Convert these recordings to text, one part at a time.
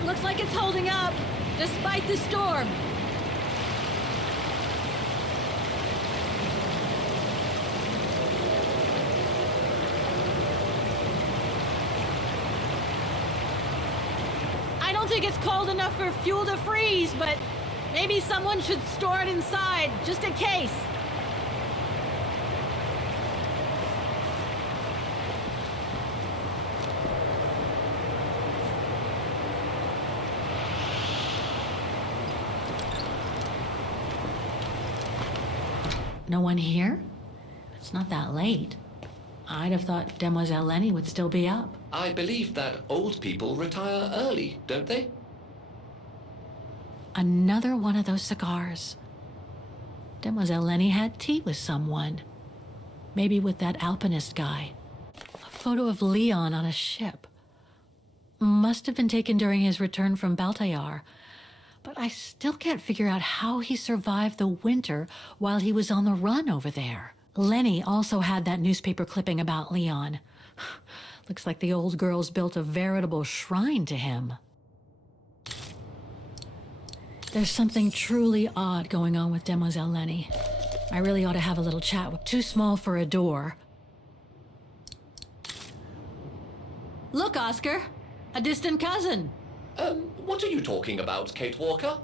It looks like it's holding up, despite the storm. I don't think it's cold enough for fuel to freeze, but maybe someone should store it inside, just in case. No one here? It's not that late. I'd have thought Demoiselle Lenny would still be up. I believe that old people retire early, don't they? Another one of those cigars. Demoiselle Lenny had tea with someone. Maybe with that alpinist guy. A photo of Leon on a ship. Must have been taken during his return from Baltayar. But I still can't figure out how he survived the winter while he was on the run over there. Lenny also had that newspaper clipping about Leon. Looks like the old girl's built a veritable shrine to him. There's something truly odd going on with Demoiselle Lenny. I really ought to have a little chat with... Too small for a door. Look, Oscar. A distant cousin. What are you talking about, Kate Walker?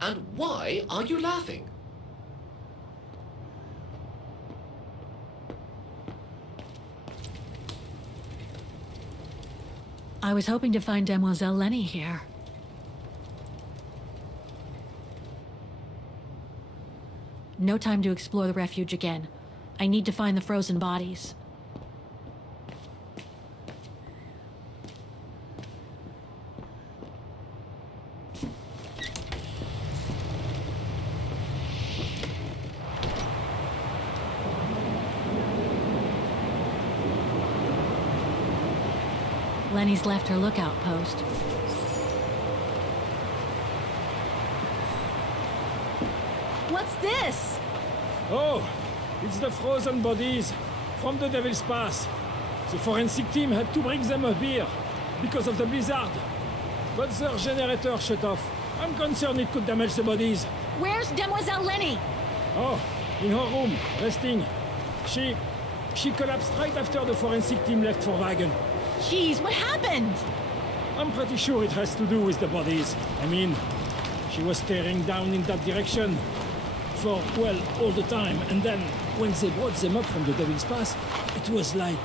And why are you laughing? I was hoping to find Demoiselle Lenny here. No time to explore the refuge again. I need to find the frozen bodies. Lenny's left her lookout post. What's this? Oh, it's the frozen bodies from the Devil's Pass. The forensic team had to bring them up here because of the blizzard. But their generator shut off. I'm concerned it could damage the bodies. Where's Demoiselle Lenny? Oh, in her room, resting. She collapsed right after the forensic team left for Wagen. Jeez, what happened? I'm pretty sure it has to do with the bodies. I mean, she was staring down in that direction for, well, all the time. And then, when they brought them up from the Devil's Pass, it was like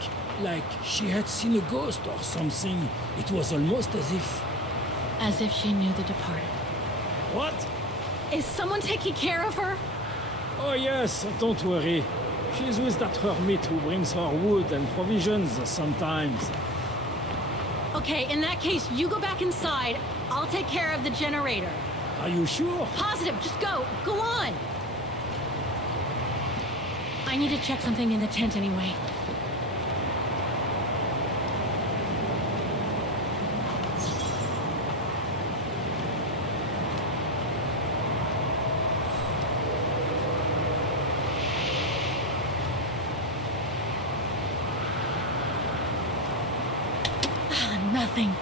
she had seen a ghost or something. It was almost as if... As if she knew the departed. What? Is someone taking care of her? Oh yes, don't worry. She's with that hermit who brings her wood and provisions sometimes. Okay, in that case, you go back inside. I'll take care of the generator. Are you sure? Positive, just go. Go on. I need to check something in the tent anyway. Nothing.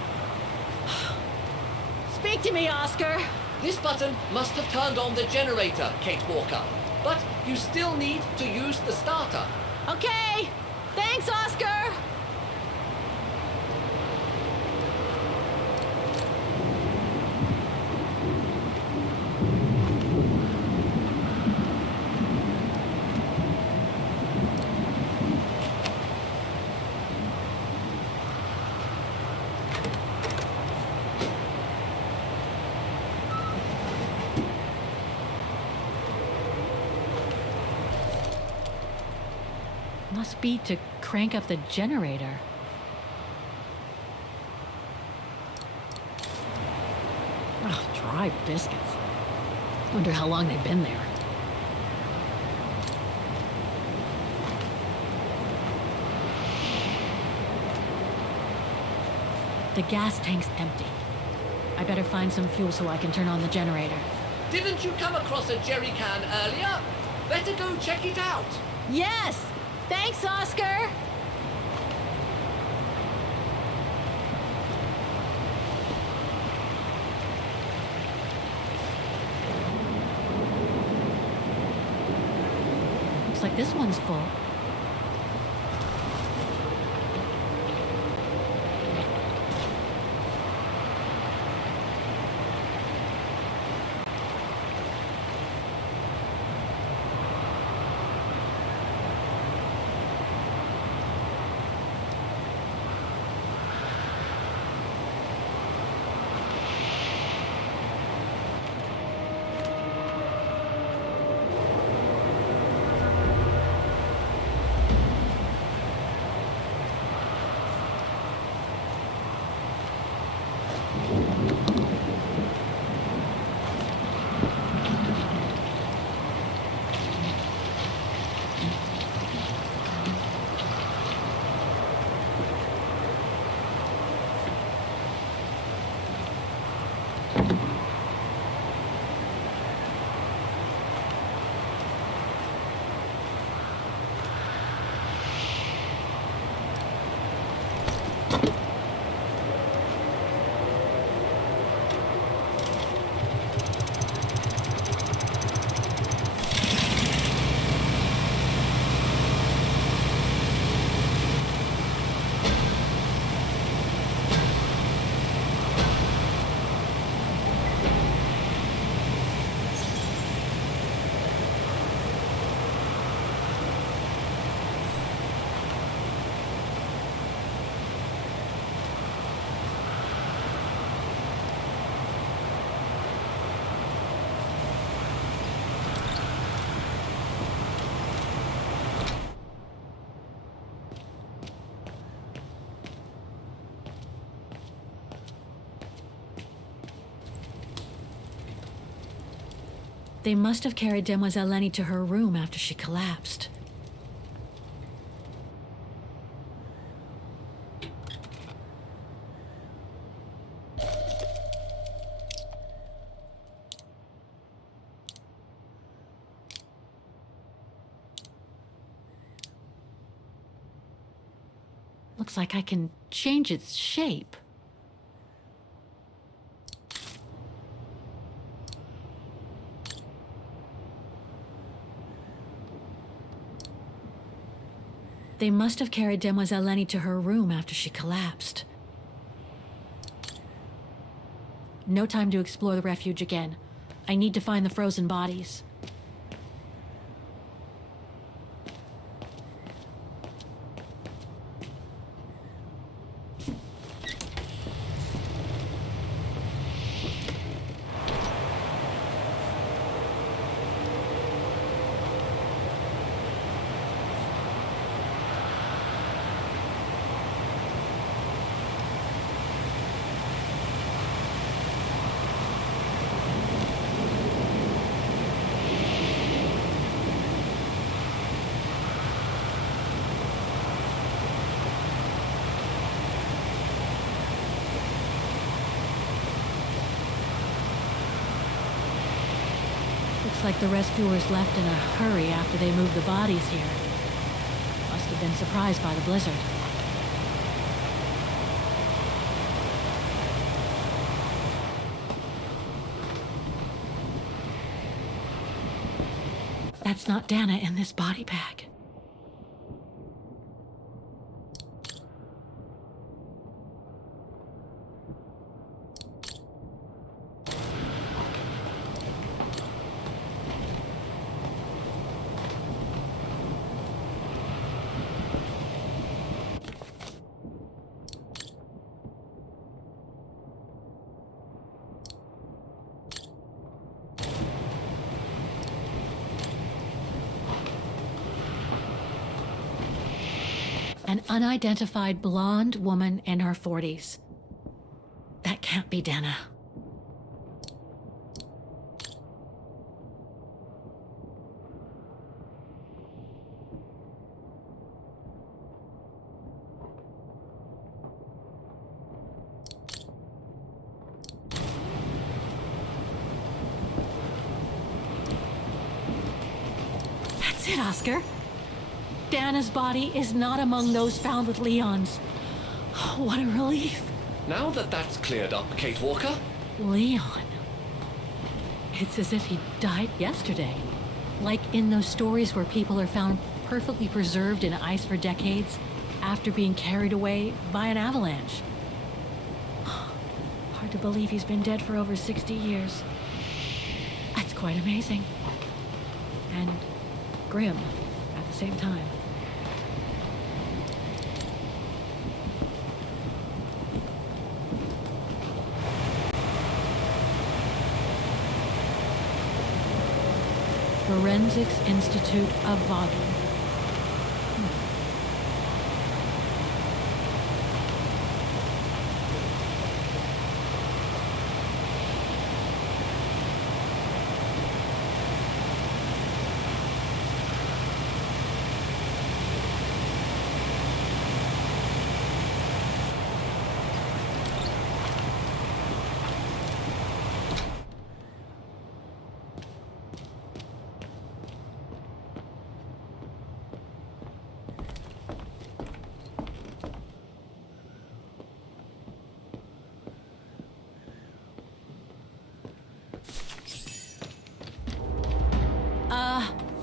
Speak to me, Oscar. This button must have turned on the generator, Kate Walker. But you still need to use the starter. Okay. Thanks, Oscar. Must be to crank up the generator. Oh, dry biscuits. Wonder how long they've been there. The gas tank's empty. I better find some fuel so I can turn on the generator. Didn't you come across a jerry can earlier? Better go check it out. Yes! Thanks, Oscar! Looks like this one's full. They must have carried Demoiselle Lenny to her room after she collapsed. Looks like I can change its shape. They must have carried Demoiselle Lenny to her room after she collapsed. No time to explore the refuge again. I need to find the frozen bodies. Looks like the rescuers left in a hurry after they moved the bodies here. Must have been surprised by the blizzard. That's not Dana in this body bag. An unidentified blonde woman in her 40s. That can't be Dana. That's it, Oscar. Dana's body is not among those found with Leon's. Oh, what a relief. Now that that's cleared up, Kate Walker, Leon. It's as if he died yesterday. Like in those stories where people are found perfectly preserved in ice for decades after being carried away by an avalanche. Hard to believe he's been dead for over 60 years. That's quite amazing. And grim at the same time. Forensics Institute of Vogel.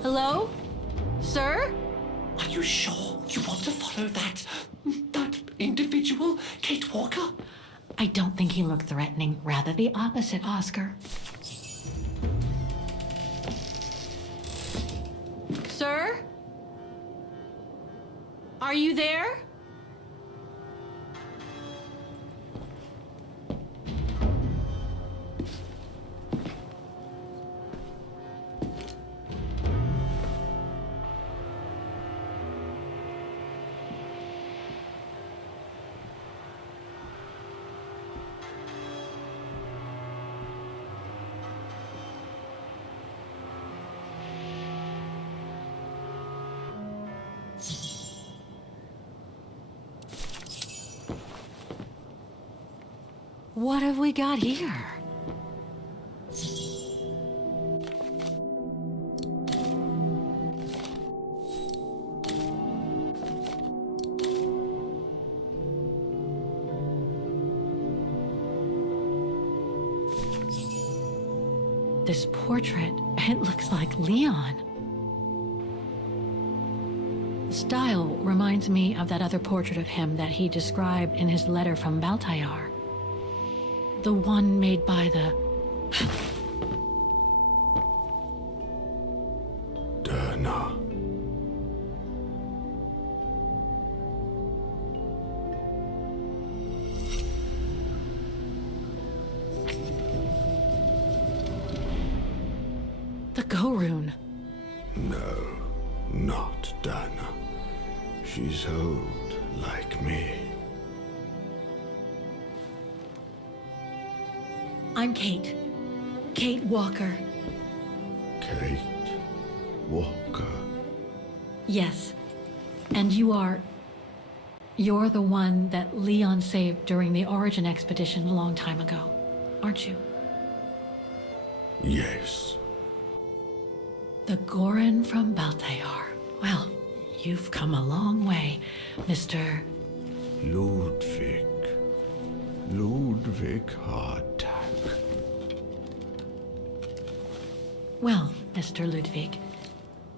Hello? Sir? Are you sure you want to follow that individual, Kate Walker? I don't think he looked threatening. Rather the opposite, Oscar. Sir? Are you there? What have we got here? This portrait, it looks like Leon. The style reminds me of that other portrait of him that he described in his letter from Baltayar. The one made by the... Derna. The Go-Rune. No, not Derna. She's old, like me. I'm Kate. Kate Walker. Kate Walker. Yes. And you're the one that Leon saved during the Origin expedition a long time ago, aren't you? Yes. The Goran from Baltayar. Well, you've come a long way, Mr. Ludwig. Ludwig Hardtack. Well, Mr. Ludwig,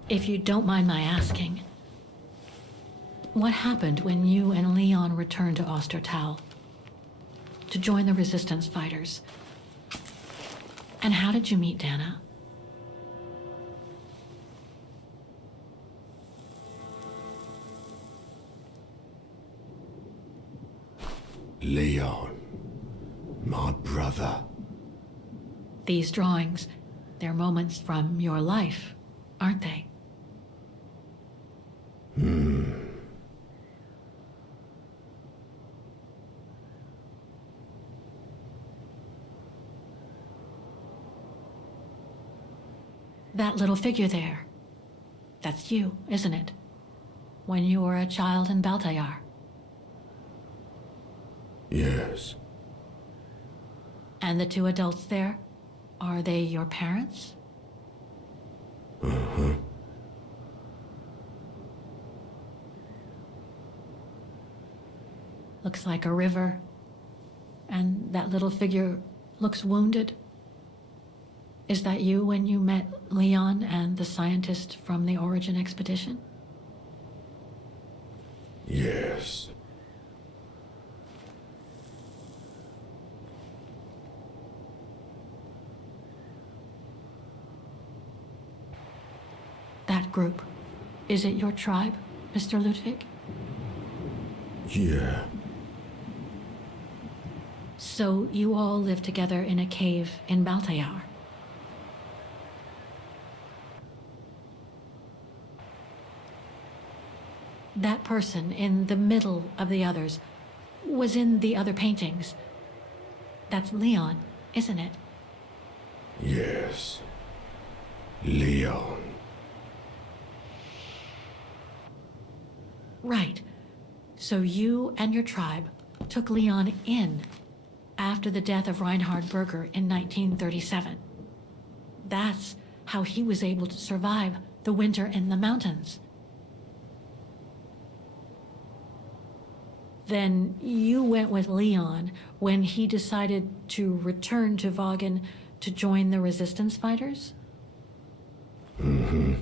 if you don't mind my asking, what happened when you and Leon returned to Ostertal to join the resistance fighters? And how did you meet Dana? Leon. My brother. These drawings, they're moments from your life, aren't they? That little figure there, that's you, isn't it? When you were a child in Baltayar. Yes. And the two adults there, are they your parents? Uh-huh. Looks like a river. And that little figure looks wounded. Is that you when you met Leon and the scientist from the Origin expedition? Yes. That group. Is it your tribe, Mr. Ludwig? Yeah. So you all live together in a cave in Baltayar? That person in the middle of the others was in the other paintings. That's Leon, isn't it? Yes. Leon. Right. So you and your tribe took Leon in after the death of Reinhard Berger in 1937. That's how he was able to survive the winter in the mountains. Then you went with Leon when he decided to return to Vaughan to join the resistance fighters? Mm-hmm.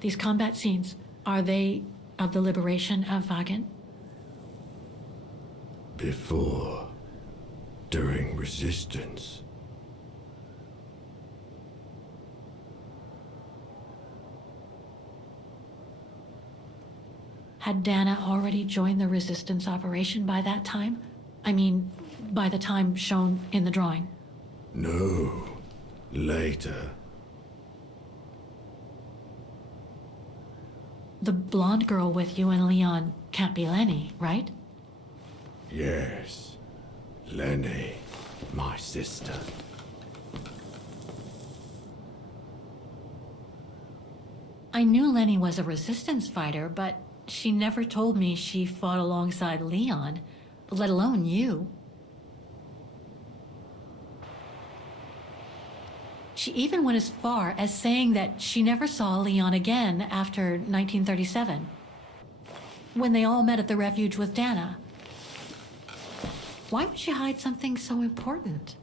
These combat scenes, are they of the liberation of Vaughan? Before. During resistance. Had Dana already joined the resistance operation by that time? I mean, by the time shown in the drawing. No. Later. The blonde girl with you and Leon can't be Lenny, right? Yes. Lenny. My sister. I knew Lenny was a resistance fighter, but she never told me she fought alongside Leon, let alone you. She even went as far as saying that she never saw Leon again after 1937, when they all met at the refuge with Dana. Why would she hide something so important?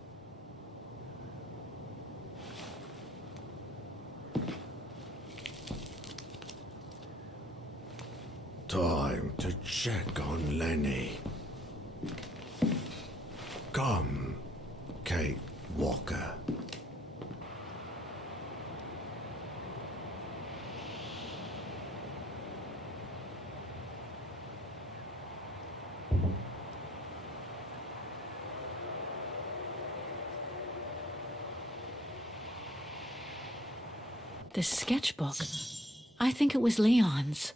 Time to check on Lenny. Come, Kate Walker. This sketchbook. I think it was Leon's.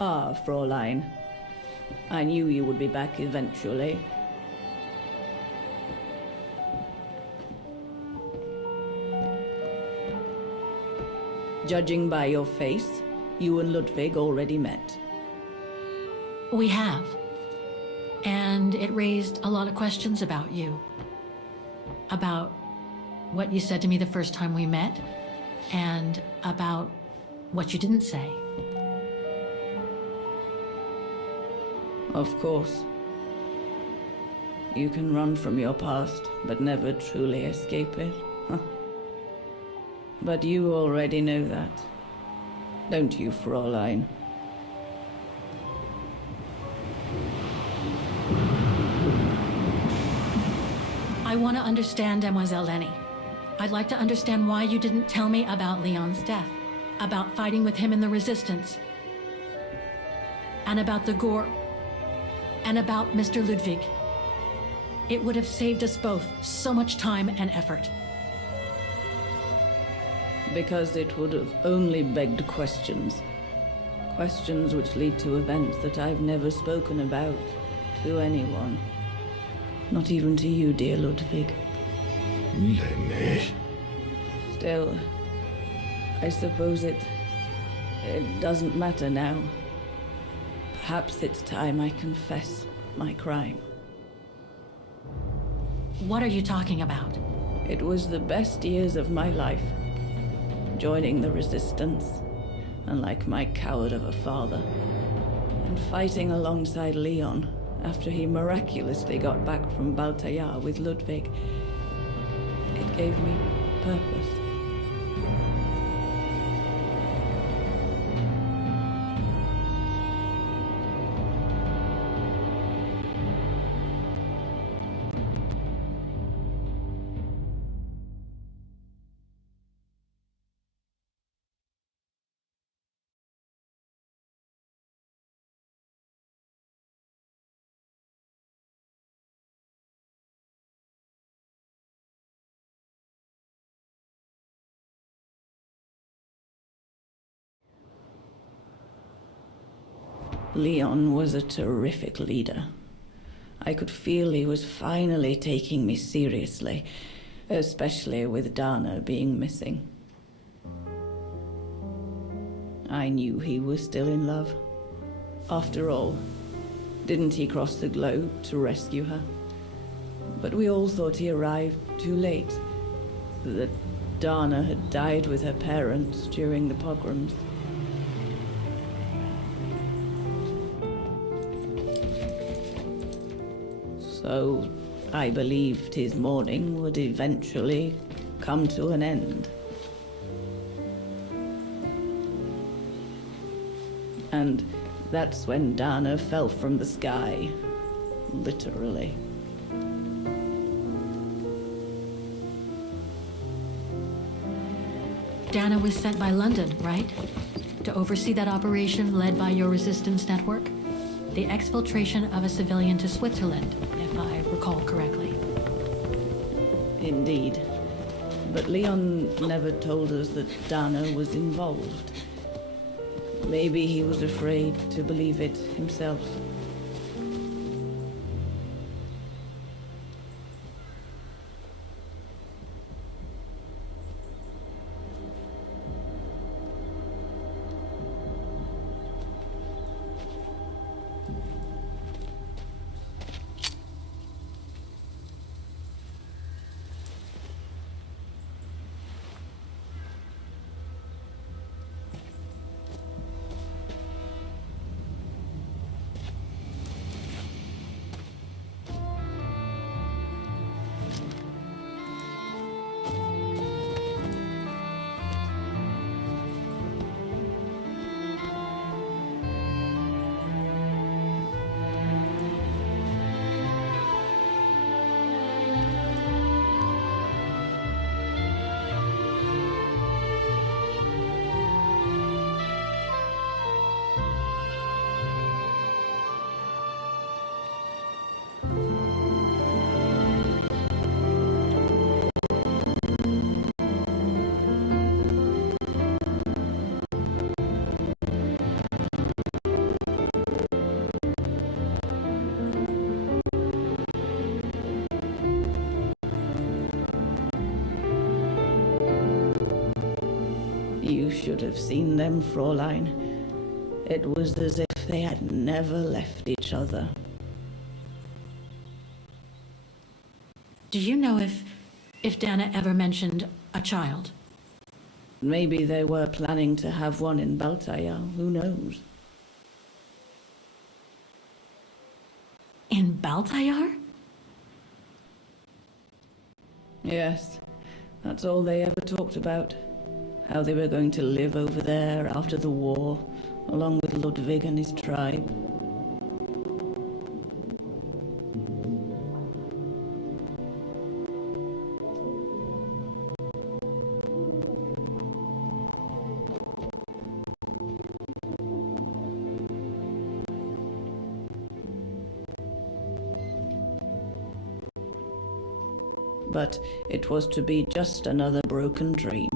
Ah, Fräulein. I knew you would be back eventually. Judging by your face, you and Ludwig already met. We have. And it raised a lot of questions about you. About what you said to me the first time we met, and about what you didn't say. Of course. You can run from your past, but never truly escape it. Huh. But you already know that. Don't you, Fräulein? I want to understand Demoiselle Lenny. I'd like to understand why you didn't tell me about Leon's death, about fighting with him in the Resistance, and about the gore, and about Mr. Ludwig. It would have saved us both so much time and effort. Because it would have only begged questions. Questions which lead to events that I've never spoken about to anyone. Not even to you, dear Ludwig. Lenny. Still, I suppose it doesn't matter now. Perhaps it's time I confess my crime. What are you talking about? It was the best years of my life. Joining the resistance, unlike my coward of a father, and fighting alongside Leon after he miraculously got back from Baltayar with Ludwig. It gave me purpose. Leon was a terrific leader. I could feel he was finally taking me seriously, especially with Dana being missing. I knew he was still in love. After all, didn't he cross the globe to rescue her? But we all thought he arrived too late, that Dana had died with her parents during the pogroms. So I believed his mourning would eventually come to an end. And that's when Dana fell from the sky, literally. Dana was sent by London, right? To oversee that operation led by your resistance network? The exfiltration of a civilian to Switzerland, if I recall correctly. Indeed. But Leon never told us that Dana was involved. Maybe he was afraid to believe it himself. You should have seen them, Fräulein. It was as if they had never left each other. Do you know if Dana ever mentioned a child? Maybe they were planning to have one in Baltaya, who knows? In Baltayar? Yes, that's all they ever talked about. How they were going to live over there after the war, along with Ludwig and his tribe. but it was to be just another broken dream.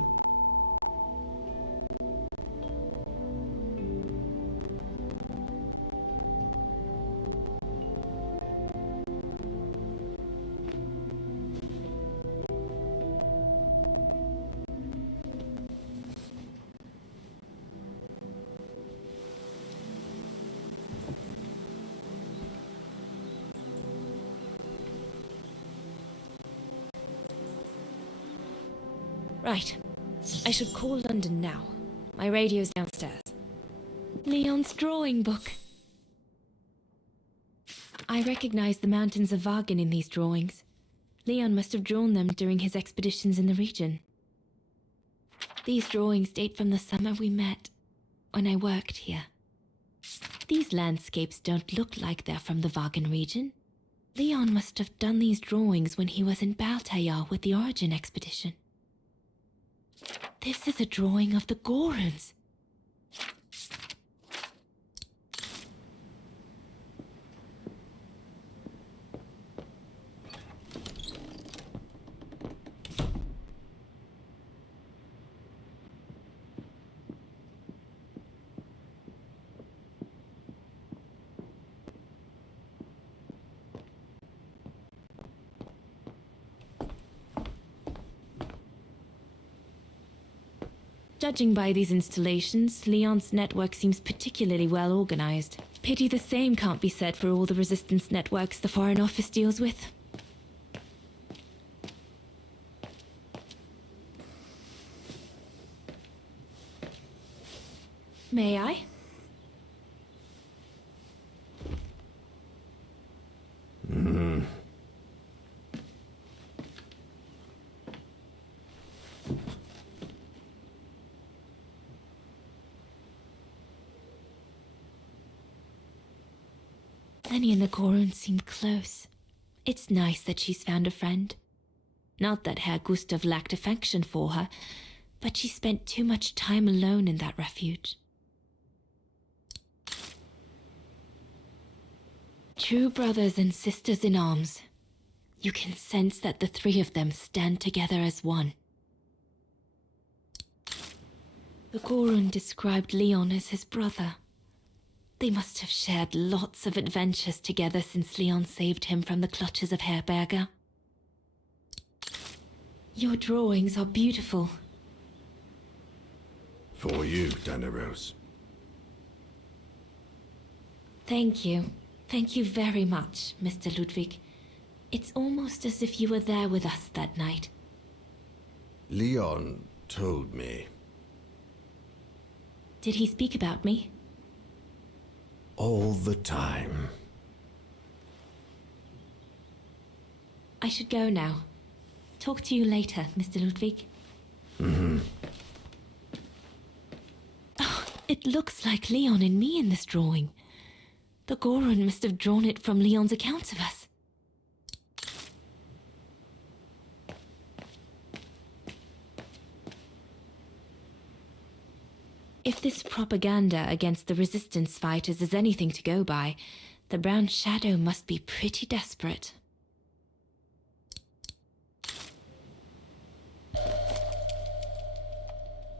Right. I should call London now. My radio's downstairs. Leon's drawing book. I recognize the mountains of Vagen in these drawings. Leon must have drawn them during his expeditions in the region. These drawings date from the summer we met, when I worked here. These landscapes don't look like they're from the Vagen region. Leon must have done these drawings when he was in Baltayar with the Origin expedition. This is a drawing of the Goruns. Judging by these installations, Leon's network seems particularly well organized. Pity the same can't be said for all the resistance networks the Foreign Office deals with. May I? Lenny and the Gorun seem close. It's nice that she's found a friend. Not that Herr Gustav lacked affection for her, but she spent too much time alone in that refuge. True brothers and sisters in arms. You can sense that the three of them stand together as one. The Gorun described Leon as his brother. They must have shared lots of adventures together since Leon saved him from the clutches of Herberger. Your drawings are beautiful. For you, Daneros. Thank you. Thank you very much, Mr. Ludwig. It's almost as if you were there with us that night. Leon told me. Did he speak about me? All the time. I should go now. Talk to you later, Mr. Ludwig. Oh, it looks like Leon and me in this drawing. The Gorun must have drawn it from Leon's accounts of us. If this propaganda against the resistance fighters is anything to go by, the Brown Shadow must be pretty desperate.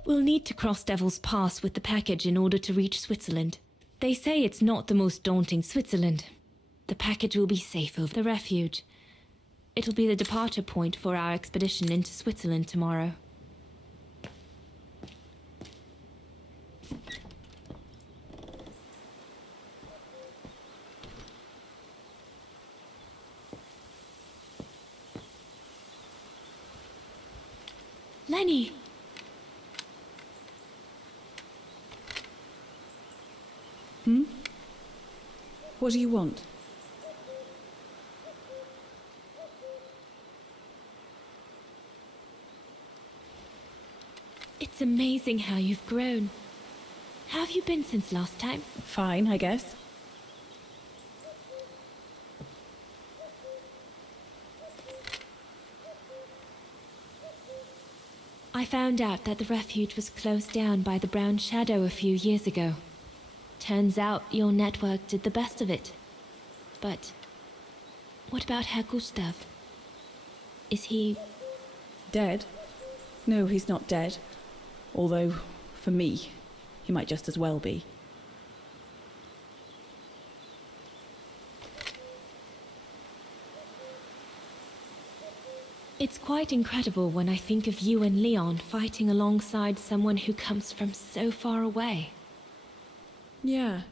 We'll need to cross Devil's Pass with the package in order to reach Switzerland. They say it's not the most daunting Switzerland. The package will be safe over the refuge. It'll be the departure point for our expedition into Switzerland tomorrow. Lenny! What do you want? It's amazing how you've grown. How have you been since last time? Fine, I guess. I found out that the refuge was closed down by the Brown Shadow a few years ago. Turns out your network did the best of it. But what about Herr Gustav? Is he... Dead? No, he's not dead. Although, for me, he might just as well be. It's quite incredible when I think of you and Leon fighting alongside someone who comes from so far away. Yeah.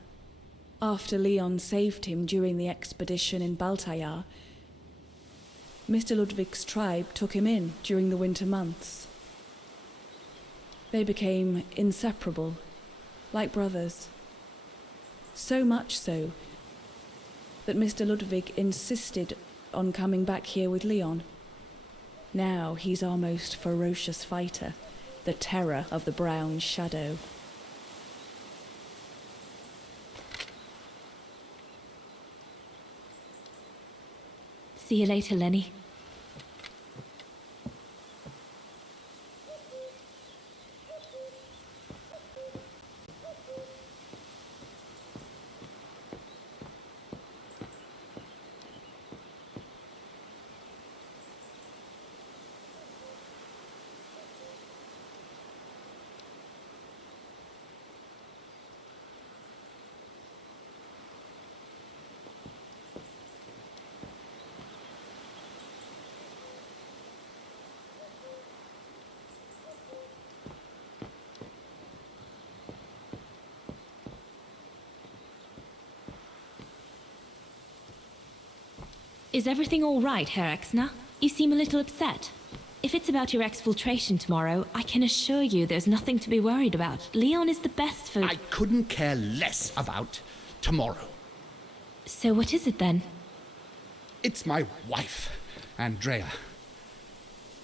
After Leon saved him during the expedition in Baltayar, Mr. Ludwig's tribe took him in during the winter months. They became inseparable, like brothers. So much so that Mr. Ludwig insisted on coming back here with Leon. Now he's our most ferocious fighter, the terror of the Brown Shadow. See you later, Lenny. Is everything all right, Herr Exner? You seem a little upset. If it's about your exfiltration tomorrow, I can assure you there's nothing to be worried about. Leon is the best for... I couldn't care less about tomorrow. So what is it then? It's my wife, Andrea.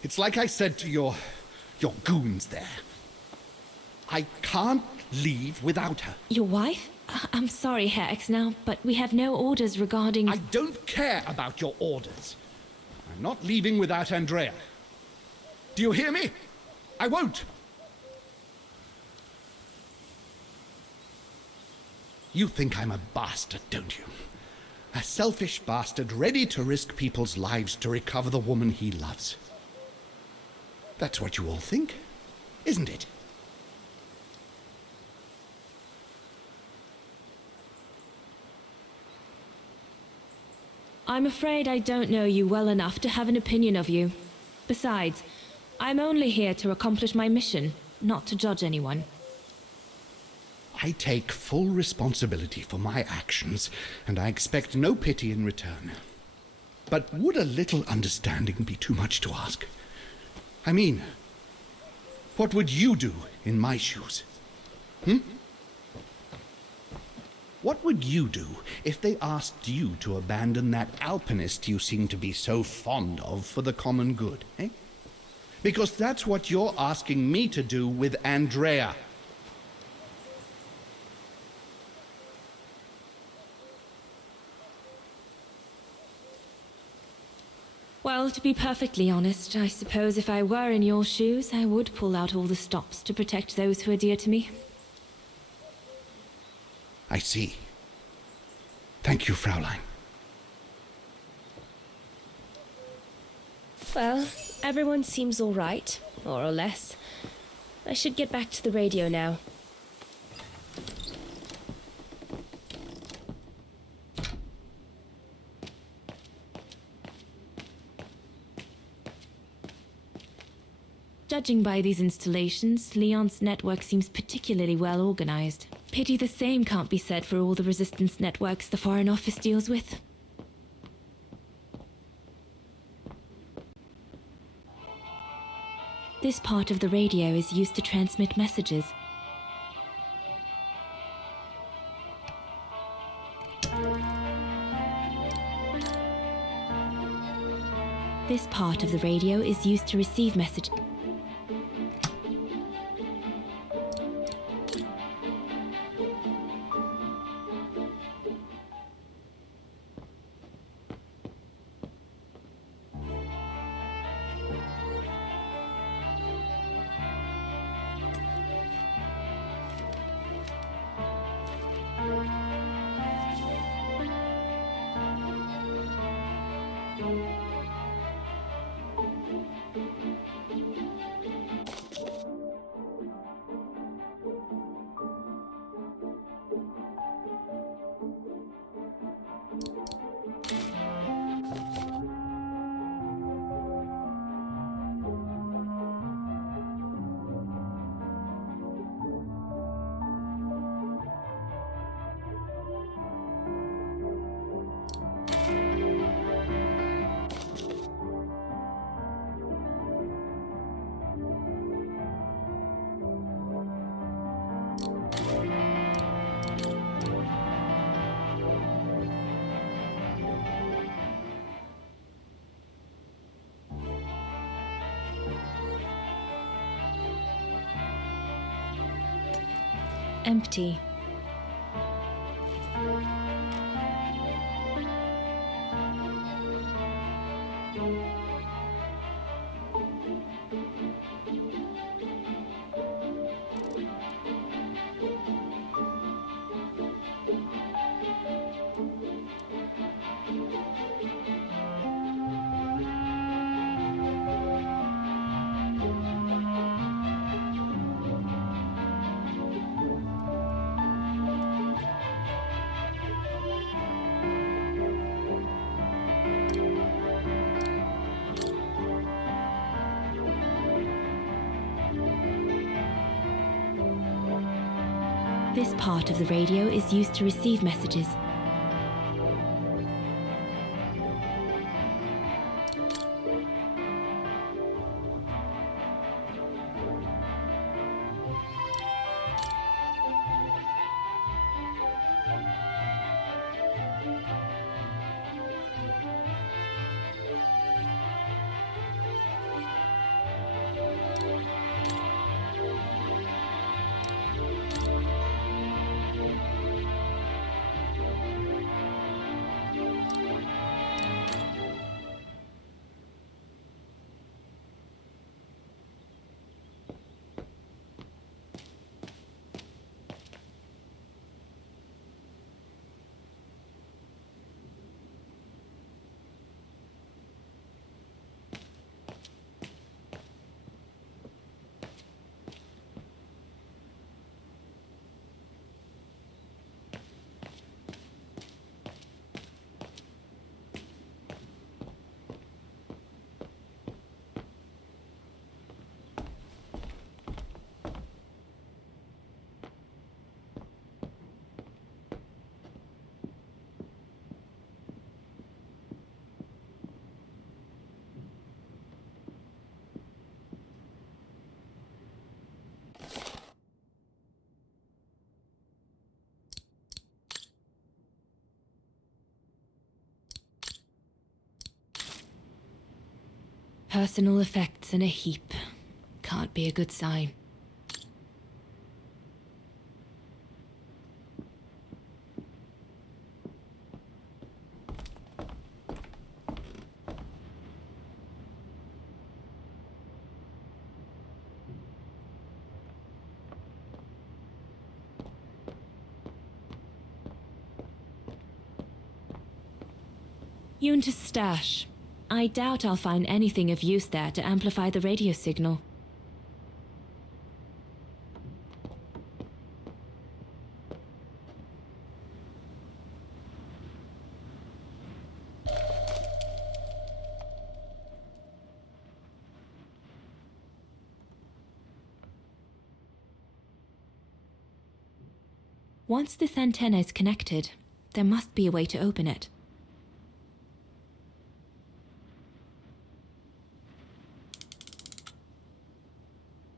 It's like I said to your goons there. I can't leave without her. Your wife? I'm sorry, Herr Exner, but we have no orders regarding... I don't care about your orders. I'm not leaving without Andrea. Do you hear me? I won't. You think I'm a bastard, don't you? A selfish bastard ready to risk people's lives to recover the woman he loves. That's what you all think, isn't it? I'm afraid I don't know you well enough to have an opinion of you. Besides, I'm only here to accomplish my mission, not to judge anyone. I take full responsibility for my actions, and I expect no pity in return. But would a little understanding be too much to ask? I mean, what would you do in my shoes? What would you do if they asked you to abandon that alpinist you seem to be so fond of for the common good, eh? Because that's what you're asking me to do with Andrea. Well, to be perfectly honest, I suppose if I were in your shoes, I would pull out all the stops to protect those who are dear to me. I see. Thank you, Fraulein. Well, everyone seems all right, more or less. I should get back to the radio now. Judging by these installations, Leon's network seems particularly well organized. Pity the same can't be said for all the resistance networks the Foreign Office deals with. This part of the radio is used to transmit messages. This part of the radio is used to receive messages. Empty. This part of the radio is used to receive messages. Personal effects in a heap. Can't be a good sign. Yunta's stash. I doubt I'll find anything of use there to amplify the radio signal. Once this antenna is connected, there must be a way to open it.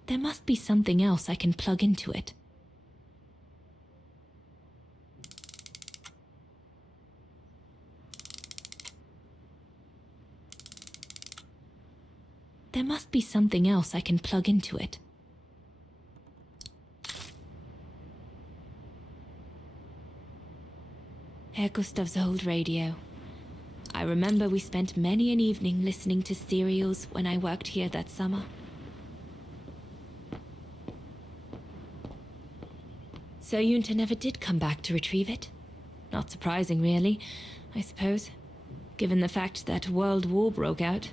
There must be something else I can plug into it. There must be something else I can plug into it. Herr Gustav's old radio. I remember we spent many an evening listening to serials when I worked here that summer. So Yunta never did come back to retrieve it? Not surprising, really, I suppose, given the fact that World War broke out.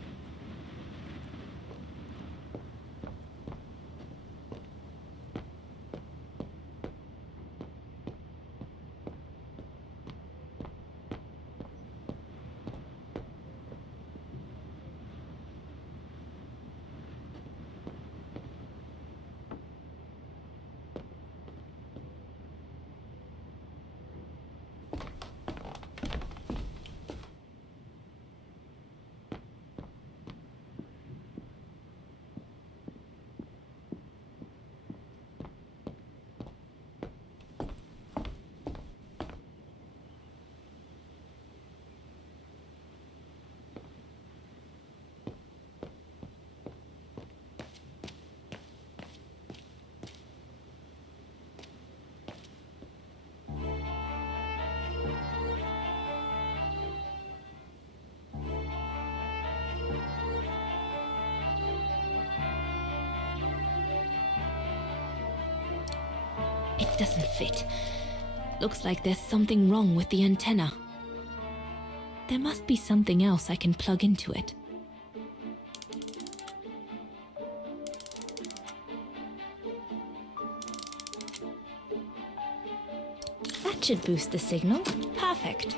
doesn't fit. Looks like there's something wrong with the antenna. There must be something else I can plug into it. That should boost the signal. Perfect.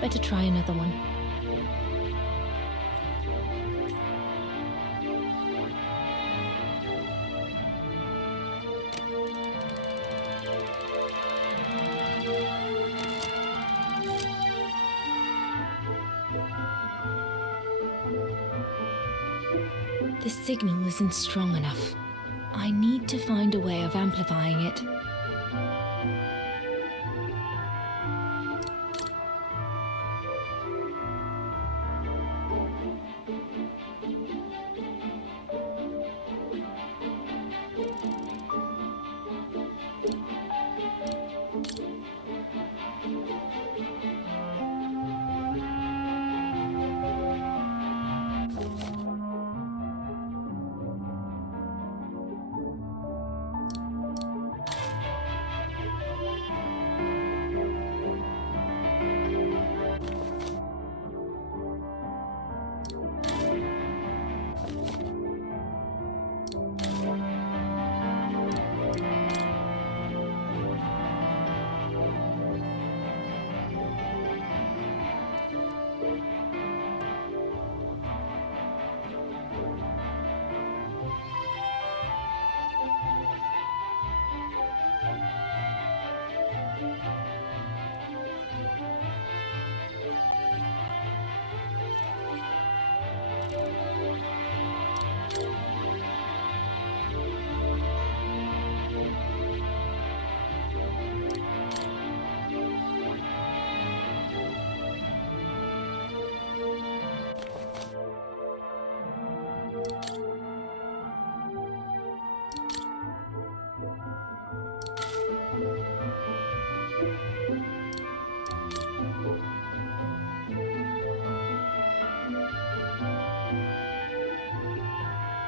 Better try another one. The signal isn't strong enough. I need to find a way of amplifying it.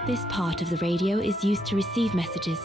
This part of the radio is used to receive messages.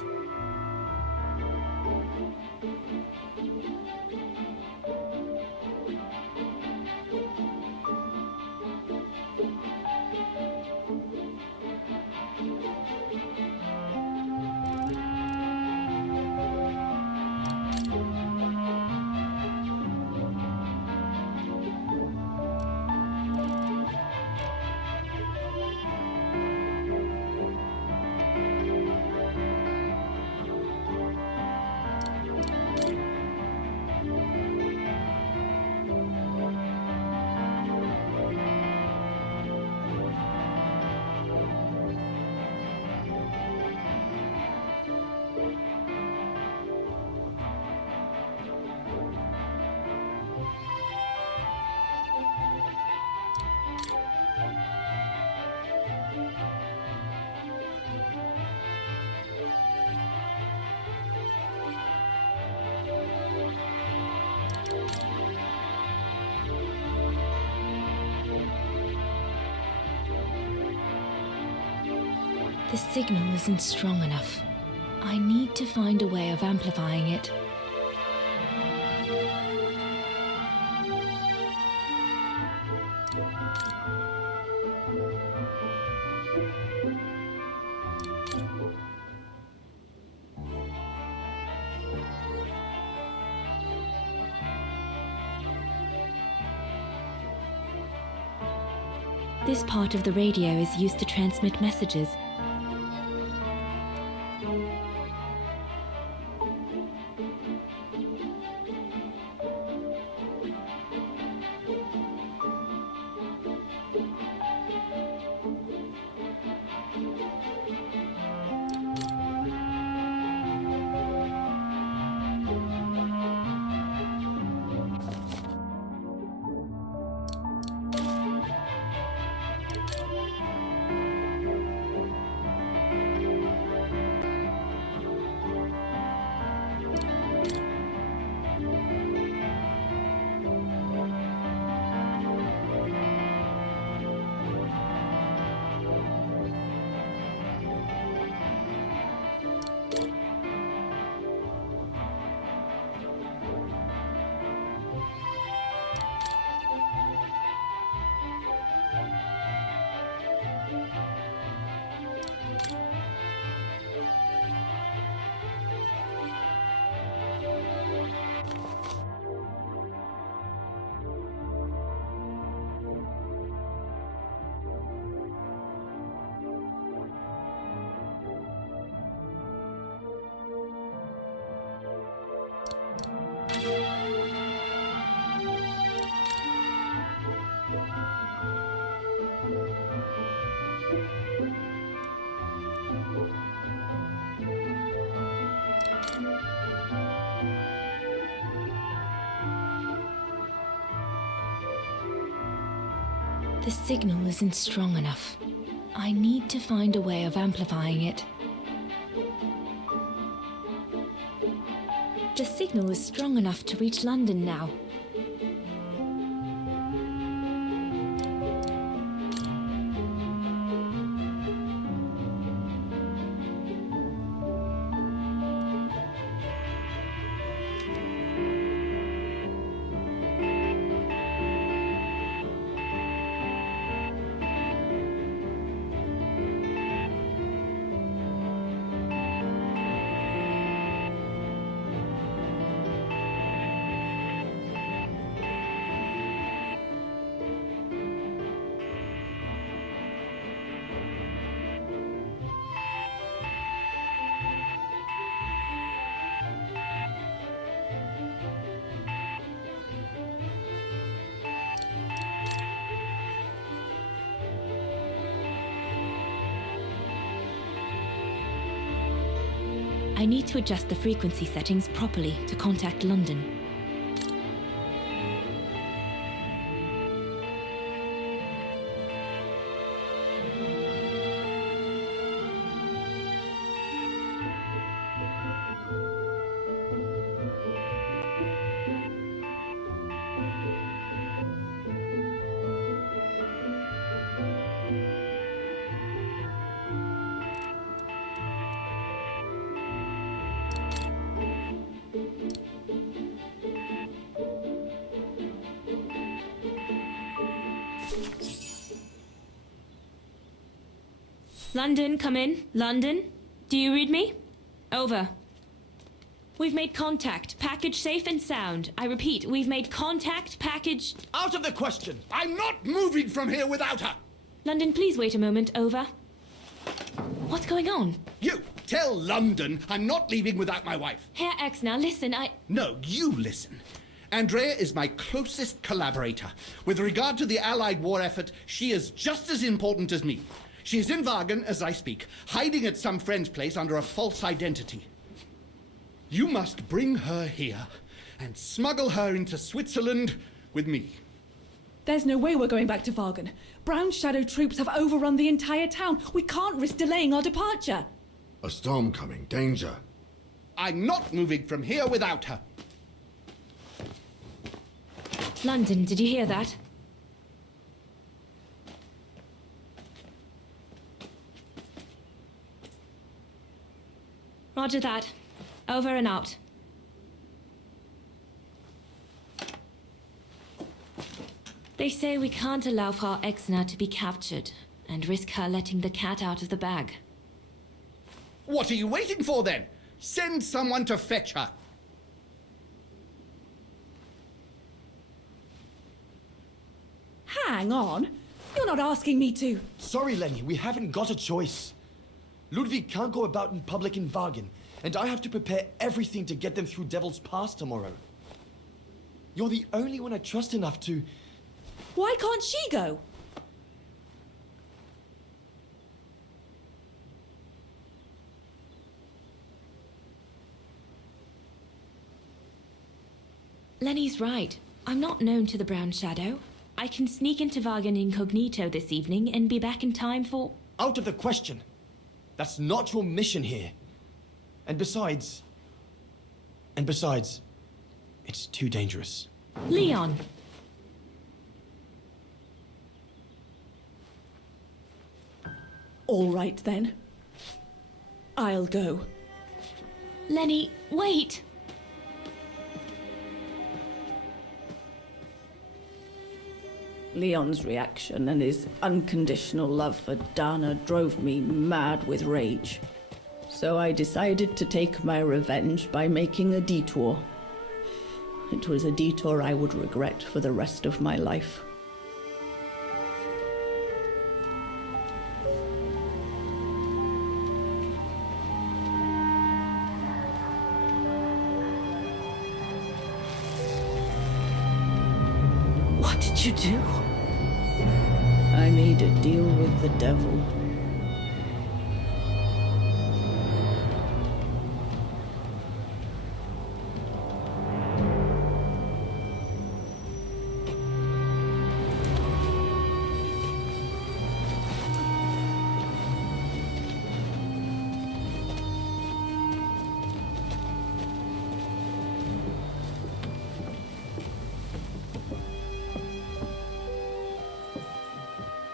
The signal isn't strong enough. I need to find a way of amplifying it. This part of the radio is used to transmit messages. The signal isn't strong enough. I need to find a way of amplifying it. The signal is strong enough to reach London now. I need to adjust the frequency settings properly to contact London. London, come in. London? Do you read me? Over. We've made contact. Package safe and sound. I repeat, we've made contact. Package... Out of the question! I'm not moving from here without her! London, please wait a moment. Over. What's going on? You tell London I'm not leaving without my wife. Herr X, now listen, No, you listen. Andrea is my closest collaborator. With regard to the Allied war effort, she is just as important as me. She is in Wagen as I speak, hiding at some friend's place under a false identity. You must bring her here and smuggle her into Switzerland with me. There's no way we're going back to Wagen. Brown Shadow troops have overrun the entire town. We can't risk delaying our departure. A storm coming. Danger. I'm not moving from here without her. London, did you hear that? Roger that. Over and out. They say we can't allow Frau Exner to be captured and risk her letting the cat out of the bag. What are you waiting for then? Send someone to fetch her. Hang on. You're not asking me to. Sorry, Lenny, we haven't got a choice. Ludwig can't go about in public in Wagen, and I have to prepare everything to get them through Devil's Pass tomorrow. You're the only one I trust enough to... Why can't she go? Lenny's right. I'm not known to the Brown Shadow. I can sneak into Wagen incognito this evening and be back in time for... Out of the question. That's not your mission here. And besides, it's too dangerous. Leon! All right, then. I'll go. Lenny, wait! Leon's reaction and his unconditional love for Dana drove me mad with rage. So I decided to take my revenge by making a detour. It was a detour I would regret for the rest of my life. What did you do? I made a deal with the devil.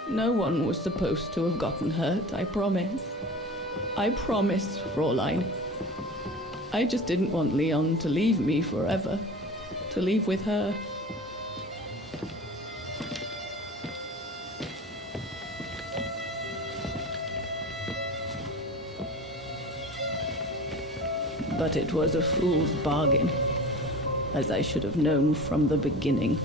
No one was supposed to have gotten hurt, I promise. I promise, Fräulein. I just didn't want Leon to leave me forever. To leave with her. But it was a fool's bargain, as I should have known from the beginning.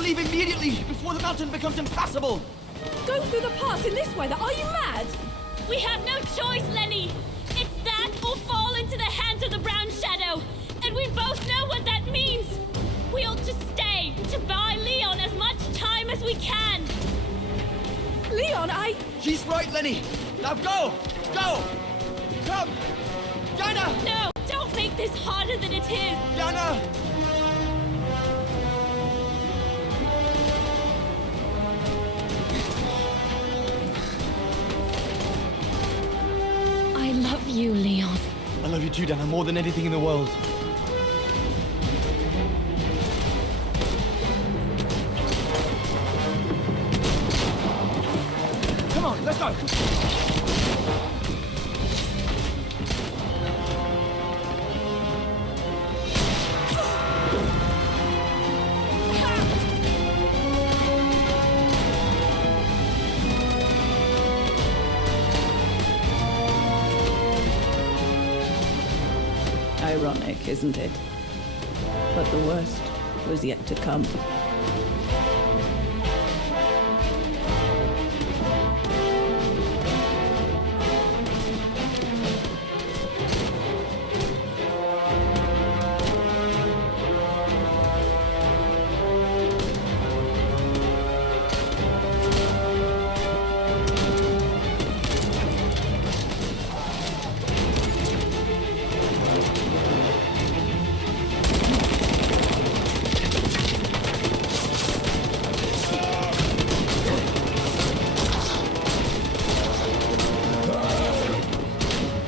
Leave immediately before the mountain becomes impassable! Go through the pass in this weather? Are you mad? We have no choice, Lenny! It's that or fall into the hands of the Brown Shadow! And we both know what that means! We ought to stay, to buy Leon as much time as we can! Leon, She's right, Lenny! Now go! Go! Come! Go! Jana! No, don't make this harder than it is. Jana! I love you, Leon. I love you too, Dana, more than anything in the world. Come on, let's go! Ironic, isn't it? But the worst was yet to come.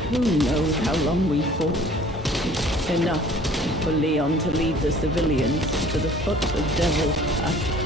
Who knows how long we fought? Enough for Leon to lead the civilians to the foot of Devil's Path.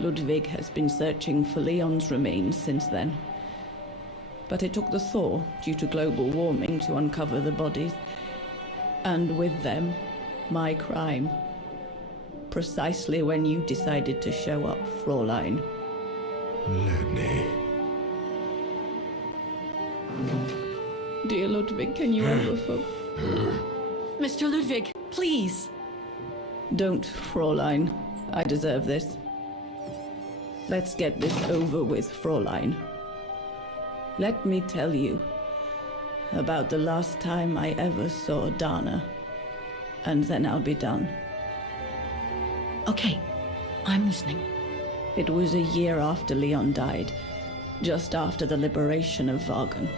Ludwig has been searching for Leon's remains since then. But it took the thaw due to global warming to uncover the bodies. And with them, my crime. Precisely when you decided to show up, Fräulein. Lenny. Dear Ludwig, can you ever Mr. Ludwig, please. Don't, Fräulein. I deserve this. Let's get this over with, Fräulein. Let me tell you about the last time I ever saw Dana, and then I'll be done. Okay, I'm listening. It was a year after Leon died, just after the liberation of Vagen.